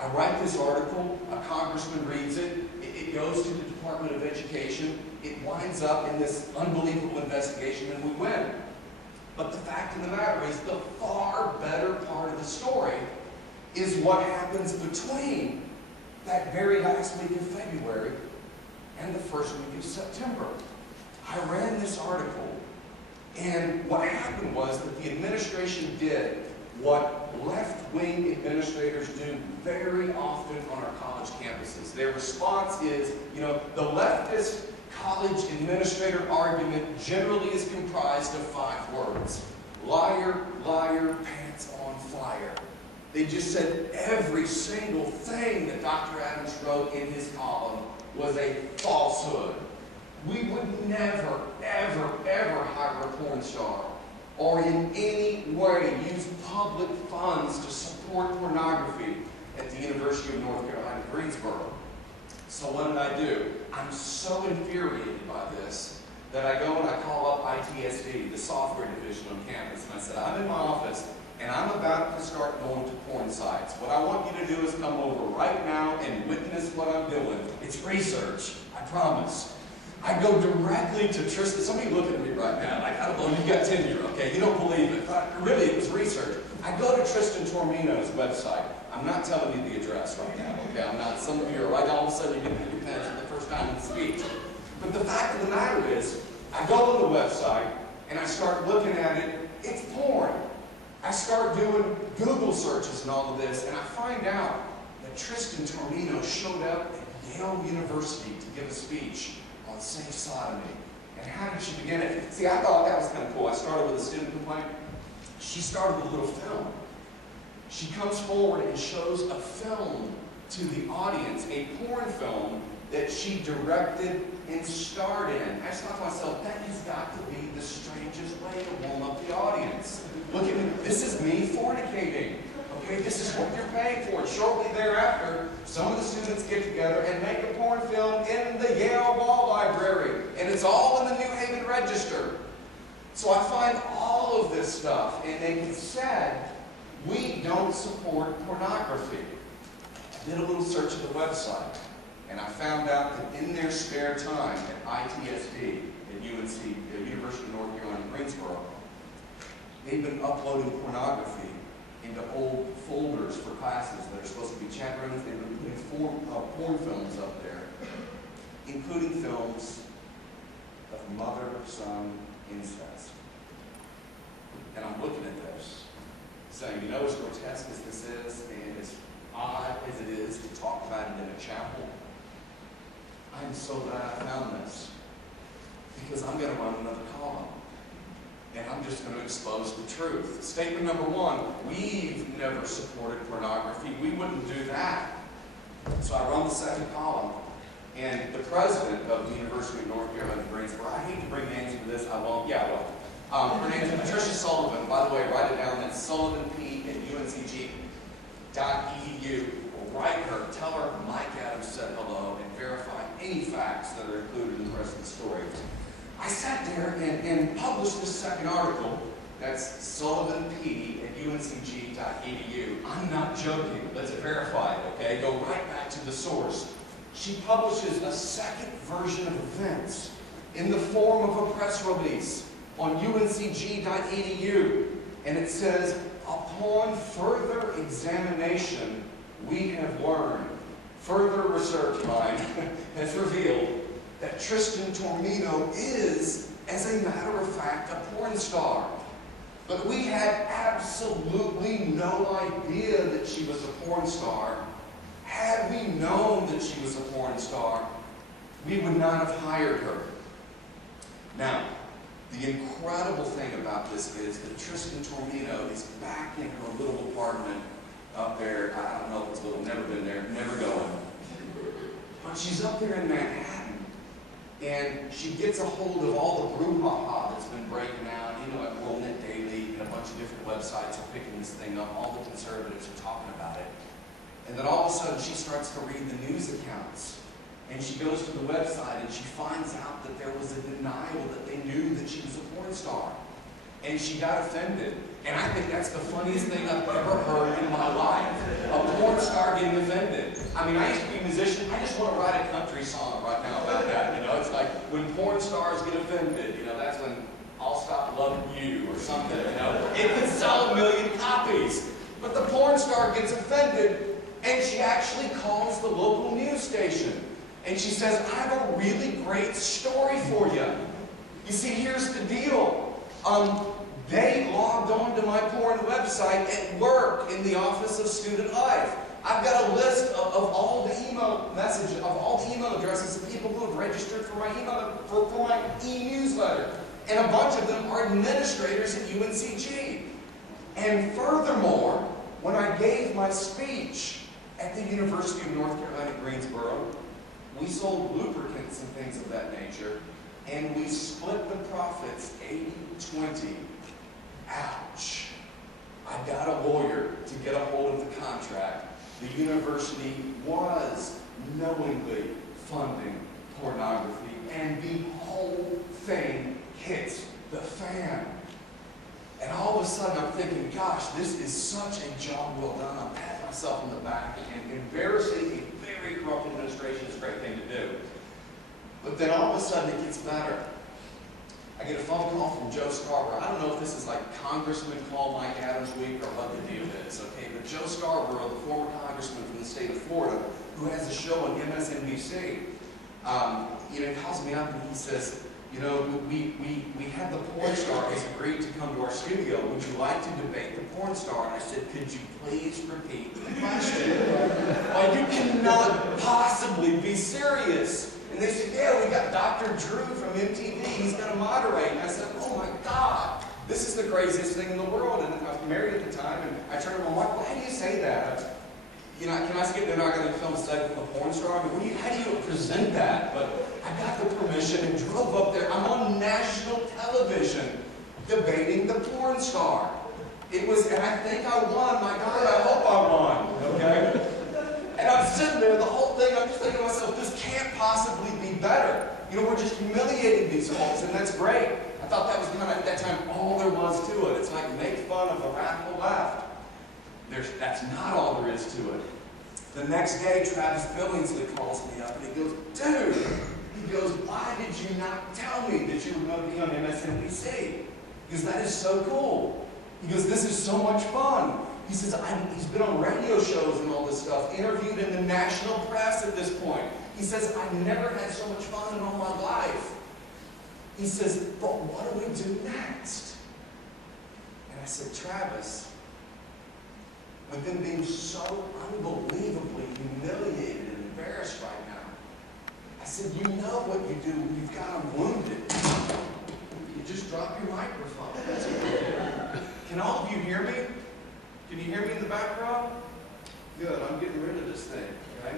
I write this article, a congressman reads it, it goes to the Department of Education, it winds up in this unbelievable investigation, and we win. But the fact of the matter is, the far better part of the story is what happens between that very last week of February and the first week of September. I ran this article, and what happened was that the administration did what left-wing administrators do very often on our college campuses. Their response is, you know, the leftist college administrator argument generally is comprised of 5 words. Liar, liar, pants on fire. They just said every single thing that Dr. Adams wrote in his column was a falsehood. We would never, ever, ever hire a porn star or in any way use public funds to support pornography at the University of North Carolina, Greensboro. So what did I do? I'm so infuriated by this that I go and I call up ITSD, the software division on campus, and I said, I'm in my office and I'm about to start going to porn sites. What I want you to do is come over right now and witness what I'm doing. It's research, I promise. I go directly to Tristan. Some of you looking at me right now like, I don't know, you've got tenure, okay? You don't believe it. But really, it was research. I go to Tristan Taormino's website. I'm not telling you the address right now, okay? I'm not, some of you are right, all of a sudden you get your pens for the first time in the speech. But the fact of the matter is, I go on the website and I start looking at it, it's porn. I start doing Google searches and all of this, and I find out that Tristan Taormino showed up at Yale University to give a speech on safe sodomy. And how did she begin it? See, I thought that was kind of cool. I started with a student complaint. She started with a little film. She comes forward and shows a film to the audience, a porn film that she directed and starred in. I just thought to myself, that has got to be the strangest way to warm up the audience. Look at me. This is me fornicating. Okay, this is what you're paying for. Shortly thereafter, some of the students get together and make a porn film in the Yale Law Library. And it's all in the New Haven Register. So I find all of this stuff, and they said, we don't support pornography. I did a little search of the website, and I found out that in their spare time at ITSD, at UNC, the University of North Carolina, Greensboro, they've been uploading pornography into old folders for classes that are supposed to be chat rooms. They've been putting porn films up there, including films of mother-son incest. And I'm looking at this, saying, you know, as grotesque as this is, and as odd as it is to talk about it in a chapel, I'm so glad I found this, because I'm going to run another column. And I'm just going to expose the truth. Statement number 1, we've never supported pornography. We wouldn't do that. So I run the second column, and the president of the University of North Carolina, Greensboro, I hate to bring names into this, I won't, yeah, well. Her name is Patricia Sullivan. By the way, write it down. That's SullivanP at uncg.edu. Write her, tell her Mike Adams said hello, and verify any facts that are included in the rest of the story. I sat there and published this second article. That's SullivanP at uncg.edu. I'm not joking. Let's verify it, okay? Go right back to the source. She publishes a second version of events in the form of a press release on uncg.edu. And it says, upon further examination, we have learned, further research mine has revealed that Tristan Taormino is, as a matter of fact, a porn star. But we had absolutely no idea that she was a porn star. Had we known that she was a porn star, we would not have hired her. Now, the incredible thing about this is that Tristan Taormino is back in her little apartment up there. I don't know if it's little, never been there, never going. But she's up there in Manhattan, and she gets a hold of all the brouhaha that's been breaking out, you know, at WorldNet Daily, and a bunch of different websites are picking this thing up. All the conservatives are talking about it. And then all of a sudden, she starts to read the news accounts. And she goes to the website and she finds out that there was a denial that they knew that she was a porn star. And she got offended. And I think that's the funniest thing I've ever heard in my life. A porn star start getting offended. I mean, I used to be a musician. I just want to write a country song right now about that. You know, it's like when porn stars get offended, you know, that's when I'll Stop Loving You or something, you know. It could sell 1 million copies. But the porn star gets offended, and she actually calls the local news station. And she says, I have a really great story for you. You see, here's the deal. They logged on to my porn website at work in the Office of Student Life. I've got a list of all the email messages, of all the email addresses of people who have registered for my email, for my e-newsletter. And a bunch of them are administrators at UNCG. And furthermore, when I gave my speech at the University of North Carolina, Greensboro, we sold lubricants and things of that nature, and we split the profits 80-20. Ouch. I got a lawyer to get a hold of the contract. The university was knowingly funding pornography, and the whole thing hits the fan. And all of a sudden I'm thinking, gosh, this is such a job well done. I'm patting myself on the back, and embarrassing a very corrupt administration is a great thing to do. But then all of a sudden it gets better. I get a phone call from Joe Scarborough. I don't know if this is like Congressman call Mike Adams week or what the deal is, okay? But Joe Scarborough, the former congressman from the state of Florida, who has a show on MSNBC, he calls me up and he says, you know, we had the porn star has agreed to come to our studio. Would you like to debate the porn star? And I said, could you please repeat the question? Well, you cannot possibly be serious. And they said, yeah, we got Dr. Drew from MTV. He's going to moderate. And I said, oh my God, this is the craziest thing in the world. And I was married at the time, and I turned to my wife, why do you say that? You know, can I skip? They're not going to film a segment with a porn star. I mean, how do you present that? But I got the permission and drove up there. I'm on national television debating the porn star. It was, and I think I won. My God, I hope I won. Okay? And I'm sitting there the whole thing. I'm just thinking to myself, this can't possibly be better. You know, we're just humiliating these folks, and that's great. I thought that was kind of, at that time, all there was to it. It's like make fun of the radical left. That's not all there is to it. The next day, Travis Billingsley calls me up and he goes, dude, he goes, why did you not tell me that you were going to be on MSNBC? Because that is so cool. He goes, this is so much fun. He says, he's been on radio shows and all this stuff, interviewed in the national press at this point. He says, I've never had so much fun in all my life. He says, but what do we do next? And I said, Travis, with them being so unbelievably humiliated and embarrassed right now, I said, you know what you do when you've got them wounded. You just drop your microphone. Can all of you hear me? Can you hear me in the background? Good, I'm getting rid of this thing, okay?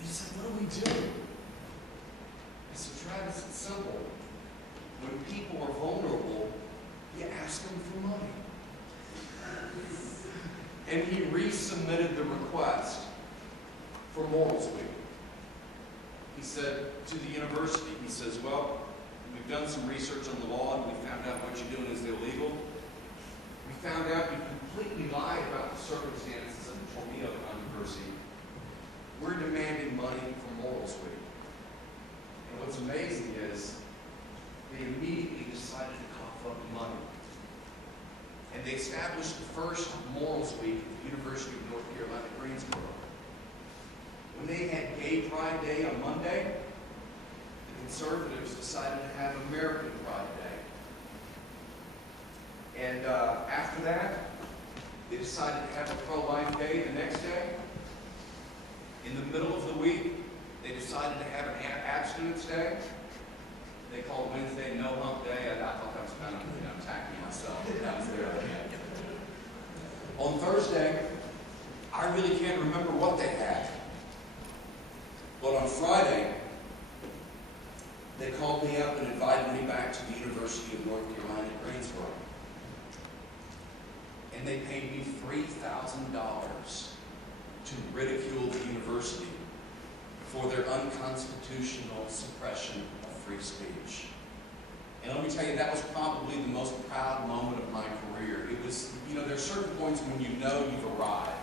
He said, what do we do? I said, Travis, it's simple. When people are vulnerable, you ask them for money. And he resubmitted the request for Morals Week. He said to the university, he says, well, we've done some research on the law and we found out what you're doing is illegal. We found out you completely lied about the circumstances of the Tornillo controversy. We're demanding money for Morals Week. And what's amazing is they immediately decided to cough up the money. And they established the first Morals Week at the University of North Carolina, Greensboro. When they had Gay Pride Day on Monday, the conservatives decided to have American Pride Day. And after that, they decided to have a pro-life day the next day. In the middle of the week, they decided to have an abstinence day. They called Wednesday No Hump Day. I thought that was kind of, attacking myself. That was their idea. On Thursday, I really can't remember what they had. But on Friday, they called me up and invited me back to the University of North Carolina, Greensboro. And they paid me $3,000 to ridicule the university for their unconstitutional suppression of free speech. And let me tell you, that was probably the most proud moment of my career. It was, there are certain points when you know you've arrived.